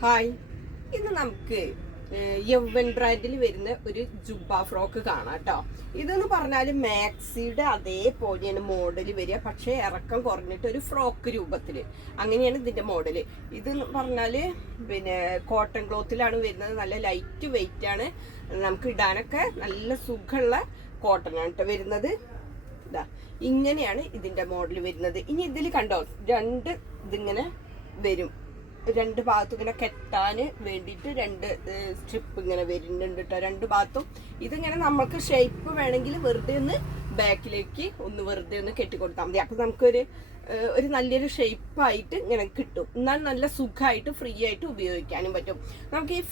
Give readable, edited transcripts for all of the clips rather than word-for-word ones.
Hi, ഇന്ന് നമുക്ക് യവ്വൻ ബ്രാൻഡിൽ വരുന്ന ഒരു ജുബ്ബ ഫ്രോക്ക് കാണാം കേട്ടോ. ഇതെന്ന് പറഞ്ഞാൽ മാക്സിയുടെ അതേപോലെയാണ് മോഡൽ വരിക, പക്ഷേ ഇറക്കം കുറഞ്ഞിട്ട് ഒരു ഫ്രോക്ക് രൂപത്തിൽ. അങ്ങനെയാണ് ഇതിന്റെ മോഡൽ. ഇതെന്ന് പറഞ്ഞാൽ പിന്നെ കോട്ടൺ ക്ലോത്തിലാണ് വരുന്നത്. നല്ല ലൈറ്റ് വെയിറ്റ് ആണ്, നമുക്ക് ഇടാനൊക്കെ നല്ല സുഖമുള്ള കോട്ടൺ ആണ് കേട്ടോ വരുന്നത്. ഇതാ ഇങ്ങനെയാണ് ഇതിന്റെ മോഡൽ വരുന്നത്. ഇനി ഇതിൽ കണ്ടോ, രണ്ട് ഇതിങ്ങനെ വരും, രണ്ട് ഭാഗത്തും ഇങ്ങനെ കെട്ടാന് വേണ്ടിയിട്ട് രണ്ട് സ്ട്രിപ്പ് ഇങ്ങനെ വരുന്നുണ്ട് കേട്ടോ രണ്ട് ഭാഗത്തും. ഇതിങ്ങനെ നമ്മൾക്ക് ഷേപ്പ് വേണമെങ്കിൽ വെറുതെ ഒന്ന് ബാക്കിലേക്ക് ഒന്ന് വെറുതെ ഒന്ന് കെട്ടിക്കൊടുത്താൽ മതി. അപ്പം നമുക്കൊരു നല്ലൊരു ഷേപ്പായിട്ട് ഇങ്ങനെ കിട്ടും. എന്നാൽ നല്ല സുഖമായിട്ട് ഫ്രീ ആയിട്ട് ഉപയോഗിക്കാനും പറ്റും. നമുക്ക് ഈ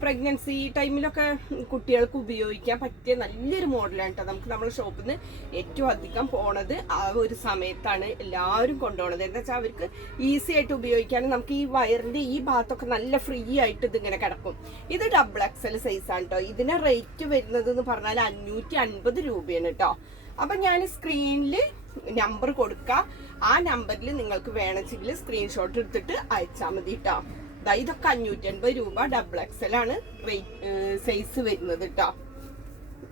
പ്രഗ്നൻസി ടൈമിലൊക്കെ കുട്ടികൾക്ക് ഉപയോഗിക്കാൻ പറ്റിയ നല്ലൊരു മോഡലാണ് കേട്ടോ. നമുക്ക് നമ്മുടെ ഷോപ്പിൽ നിന്ന് ഏറ്റവും അധികം പോണത് ആ ഒരു സമയത്താണ് എല്ലാവരും കൊണ്ടുപോകുന്നത്. എന്താ വെച്ചാൽ അവർക്ക് ഈസി ആയിട്ട് ഉപയോഗിക്കാനും നമുക്ക് ഈ വയറിന്റെ ഈ ഭാഗത്തൊക്കെ നല്ല ഫ്രീ ആയിട്ട് ഇതിങ്ങനെ കിടക്കും. ഇത് ഡബിൾ എക്സൽ സൈസാണ് കേട്ടോ. ഇതിന് റേറ്റ് വരുന്നത് എന്ന് പറഞ്ഞാൽ 550 രൂപയാണ് കേട്ടോ. അപ്പൊ ഞാൻ സ്ക്രീനിൽ നമ്പർ കൊടുക്കാം. ആ നമ്പറിൽ നിങ്ങൾക്ക് വേണമെങ്കിൽ സ്ക്രീൻഷോട്ട് എടുത്തിട്ട് അയച്ചാൽ മതി കേട്ടോ. ഇതൊക്കെ 550 രൂപ. ഡബിൾ എക്സൽ ആണ് സൈസ് വരുന്നത് കേട്ടോ.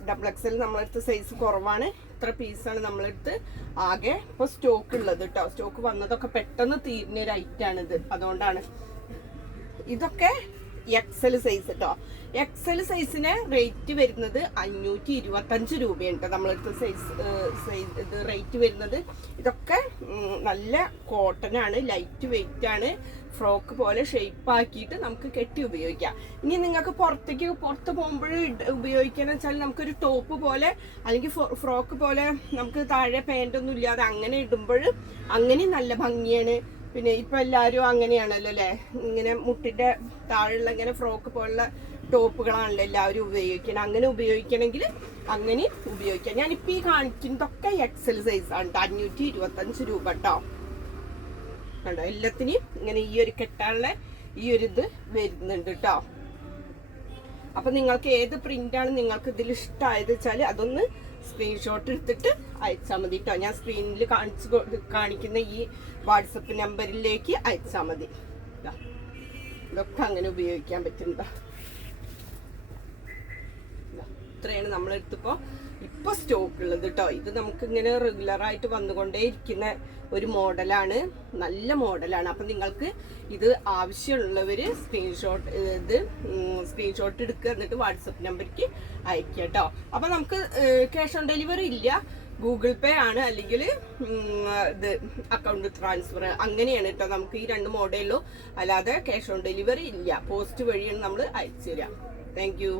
ഡബിൾ എക്സൽ നമ്മളെടുത്ത് സൈസ് കുറവാണ്. ഇത്ര പീസാണ് നമ്മളെടുത്ത് ആകെ ഇപ്പൊ സ്റ്റോക്ക് ഉള്ളത് കേട്ടോ. സ്റ്റോക്ക് വന്നതൊക്കെ പെട്ടെന്ന് തീരുന്ന ഒരു ഐറ്റം ആണിത്, അതുകൊണ്ടാണ്. ഇതൊക്കെ എക്സൽ സൈസ് കേട്ടോ. എക്സൽ സൈസിന് റേറ്റ് വരുന്നത് 525 രൂപയാണ് കേട്ടോ. നമ്മളെടുത്ത് സൈസ് ഇത് റേറ്റ് വരുന്നത്. ഇതൊക്കെ നല്ല കോട്ടൺ ആണ്, ലൈറ്റ് വെയിറ്റ് ആണ്. ഫ്രോക്ക് പോലെ ഷേപ്പ് ആക്കിയിട്ട് നമുക്ക് കെട്ടി ഉപയോഗിക്കാം. ഇനി നിങ്ങൾക്ക് പുറത്ത് പോകുമ്പോൾ ഉപയോഗിക്കാന്ന് വെച്ചാൽ നമുക്കൊരു ടോപ്പ് പോലെ അല്ലെങ്കിൽ ഫ്രോക്ക് പോലെ നമുക്ക് താഴെ പാൻറ്റൊന്നും ഇല്ലാതെ അങ്ങനെ ഇടുമ്പോൾ അങ്ങനെ നല്ല ഭംഗിയാണ്. പിന്നെ ഇപ്പൊ എല്ലാവരും അങ്ങനെയാണല്ലോ അല്ലെ, ഇങ്ങനെ മുട്ടിന്റെ താഴെയുള്ള ഇങ്ങനെ ഫ്രോക്ക് പോലുള്ള ടോപ്പുകളാണല്ലോ എല്ലാവരും ഉപയോഗിക്കണം. അങ്ങനെ ഉപയോഗിക്കണമെങ്കിൽ അങ്ങനെ ഉപയോഗിക്കാം. ഞാനിപ്പോ ഈ കാണിക്കുന്നതൊക്കെ എക്സൽ സൈസ് ആണ്. 525 രൂപ കേട്ടോ. കണ്ടോ, എല്ലാത്തിനും ഇങ്ങനെ ഈ ഒരു കെട്ടാനുള്ള ഈ ഒരു ഇത് വരുന്നുണ്ട് കേട്ടോ. അപ്പൊ നിങ്ങൾക്ക് ഏത് പ്രിന്റാണ് നിങ്ങൾക്ക് ഇതിൽ ഇഷ്ടമായത് വെച്ചാൽ അതൊന്ന് സ്ക്രീൻഷോട്ട് എടുത്തിട്ട് അയച്ചാൽ മതി കേട്ടോ. ഞാൻ സ്ക്രീനിൽ കാണിക്കുന്ന ഈ വാട്സപ്പ് നമ്പറിലേക്ക് അയച്ചാൽ മതി. ഇതൊക്കെ അങ്ങനെ ഉപയോഗിക്കാൻ പറ്റുന്നതാ. ഇത്രയാണ് നമ്മളെടുത്തിപ്പോ ഇപ്പൊ സ്റ്റോക്ക് ഉള്ളത് കേട്ടോ. ഇത് നമുക്ക് ഇങ്ങനെ റെഗുലർ ആയിട്ട് വന്നുകൊണ്ടേ ഇരിക്കുന്ന ഒരു മോഡലാണ്, നല്ല മോഡലാണ്. അപ്പൊ നിങ്ങൾക്ക് ഇത് ആവശ്യമുള്ളവര് സ്ക്രീൻഷോട്ട് എടുക്കുക, എന്നിട്ട് വാട്സപ്പ് നമ്പർക്ക് അയക്കുക കേട്ടോ. അപ്പൊ നമുക്ക് ക്യാഷ് ഓൺ ഡെലിവറി ഇല്ല, ഗൂഗിൾ പേ ആണ്, അല്ലെങ്കിൽ ഇത് അക്കൗണ്ട് ട്രാൻസ്ഫർ, അങ്ങനെയാണ് കേട്ടോ. നമുക്ക് ഈ രണ്ട് മോഡലും അല്ലാതെ ക്യാഷ് ഓൺ ഡെലിവറി ഇല്ല. പോസ്റ്റ് വഴിയാണ് നമ്മൾ അയച്ചു തരാം. Thank you.